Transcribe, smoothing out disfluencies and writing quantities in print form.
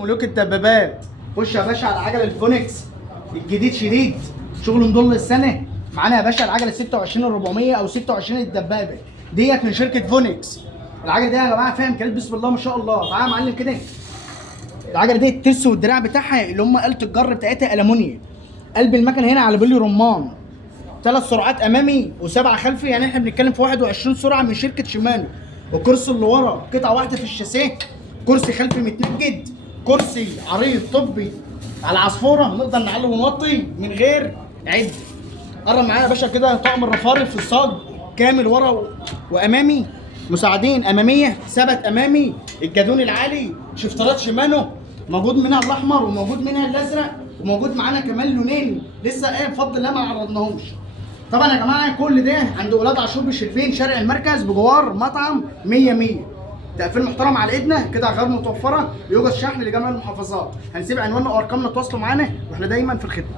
ملوك الدبابات. خش يا باشا على عجل الفونكس الجديد شديد، شغل مضل السنه. معانا يا باشا العجله 26400 او 26 الدبابه ديت من شركه فونكس. العجله دي يا جماعه فيها امكانيات بسم الله ما شاء الله. تعالى يا معلم كده. العجله دي الترس والدراع بتاعها اللي هم آلة الجر بتاعتها ألمونيا. قلب المكنه هنا على بلي رمان. 3 سرعات امامي و7 خلفي، يعني احنا بنتكلم في 21 سرعه من شركه شيمانو. والكرسي اللي ورا قطعه واحده في الشاسيه، كرسي خلفي متنجد، كرسي عريض طبي على عصفوره نقدر نعلي ونوطي من غير عد. قرب معايا يا باشا كده طقم الرفارف في الصاج كامل ورا وامامي، مساعدين اماميه، ثبت امامي، الجادون العالي، شفترات شيمانو موجود منها الاحمر وموجود منها الازرق، وموجود معانا كمان لونين لسه بفضل الله ما عرضناهمش. طبعا يا جماعه كل ده عند ولاد عاشور بشربين شارع المركز بجوار مطعم 100 تقفيل محترم على ايدنا كده، غير متوفره، يوجد شحن لجميع المحافظات. هنسيب عنواننا وارقامنا تواصلوا معانا واحنا دايما في الخدمه.